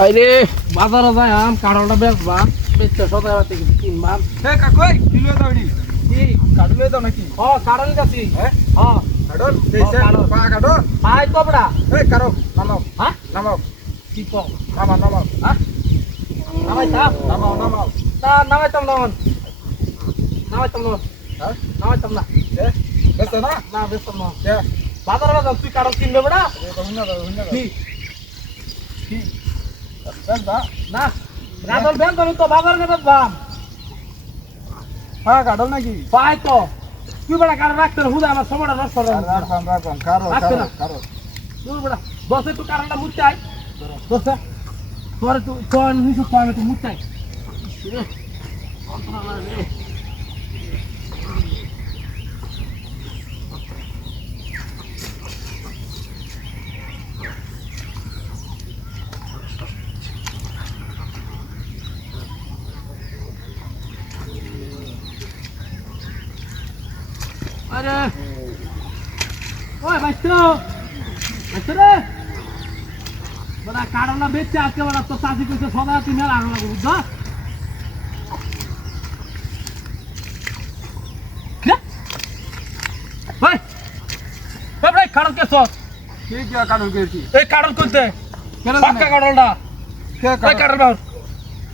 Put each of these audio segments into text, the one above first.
আরে বাজারে যাই আম কাঁঠালটা বেচবা বেচতে সদাই বাতে কিছু কিনবা হে কাকু কিলো দাওড়ি কি কাটলে দাও নাকি কাঁঠাল গাছি হ্যাঁ হ্যাঁ কাটল দেইছে কাটল। পা কাটো পাই তো বড়া এই কারো নামাও হ্যাঁ নামাও কি কও নামাও হ্যাঁ নামাইতাম নামাও না নামাইতাম না নামাইতাম না হ্যাঁ নামাইতাম না এ বেশ না না বেচতাম না কে বাজারে বাজার তুই কাঁঠাল কিনবে বড়া এ তো হুন্না কি কি বেশ না না কাঁঠাল বেন তো বাজারে কাঁঠাল দাম হ্যাঁ কাটল নাকি পাই তো তুই বড়া কাঁঠাল রাখতে না হুদা আমার সময়টা নষ্ট করে রাখুন কারো রাখবে না। কারো তুই বড়া বসে তুই কাঁঠালটা মুচাই বসে তোরে তুই তোর নিচু তো আমি তো মুচাই আরে ওই বাইস্তো রে বড়া কাড়লা বেচছে আজকে বড়া তো চাষি কইছে সদা তুই মেলা আনলা বুঝছ ভাই ভাই কাড়ল কে সস কি কি কাটল গেছি এই কাড়ল কইতে কেন পাক্কা কাড়লটা কে ভাই কাড়ল বাউর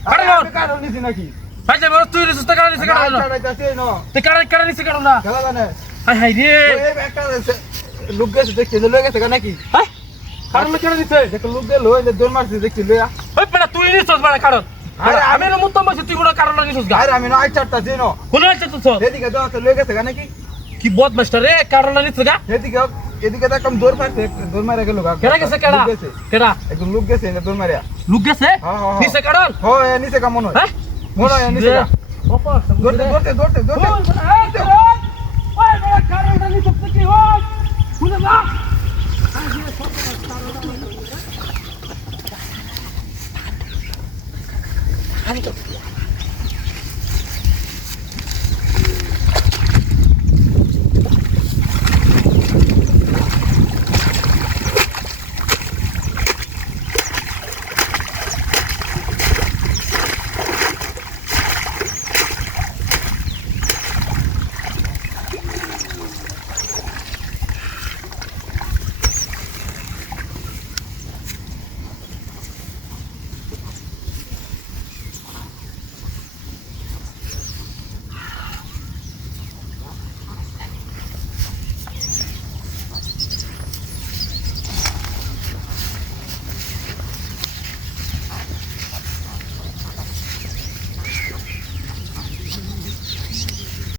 কাড়ল বাউর কাটল নিছি নাকি ভাই যে বড় তুই রিসুস্তা কাড়ল নিছে কাড়ল না চাইতাছি না তুই কাড়ল নিছে কাড়ল না খেলা জানে হাই হাই রে এই একটা লোক গেছে দেখতে লয়ে গেছে নাকি হ্যাঁ কাড়ল নিছে দেখো লোক গেল ওই যে দৌড় মারছে দেখছি লইয়া ওই বেটা তুই নিছস মানে কাড়ল আরে আমি না মুত্তম বসে তুই বড় কাড়ল নিছস গা আরে আমি না আইচারটা দিন কোন আছে তো এদিকে দাও তো লয়ে গেছে নাকি কি বদ মাস্টার রে কাড়ল নিছস গা এদিকে এদিকে তো একদম দৌড় মারছে দৌড় মারা গেল কেডা গেছে কেডা কেডা একদম লোক গেছে দৌড় মারিয়া লুক গেছে হ্যাঁ। নিছে কাড়ল হয় নিচে কেমন হয় হ্যাঁ মনে হয় নিচে বাবা দৌড়তে দৌড়তে দৌড়তে দৌড়তে ওই বড় কাড়লটা নিছস কি হয় শুনে না আরে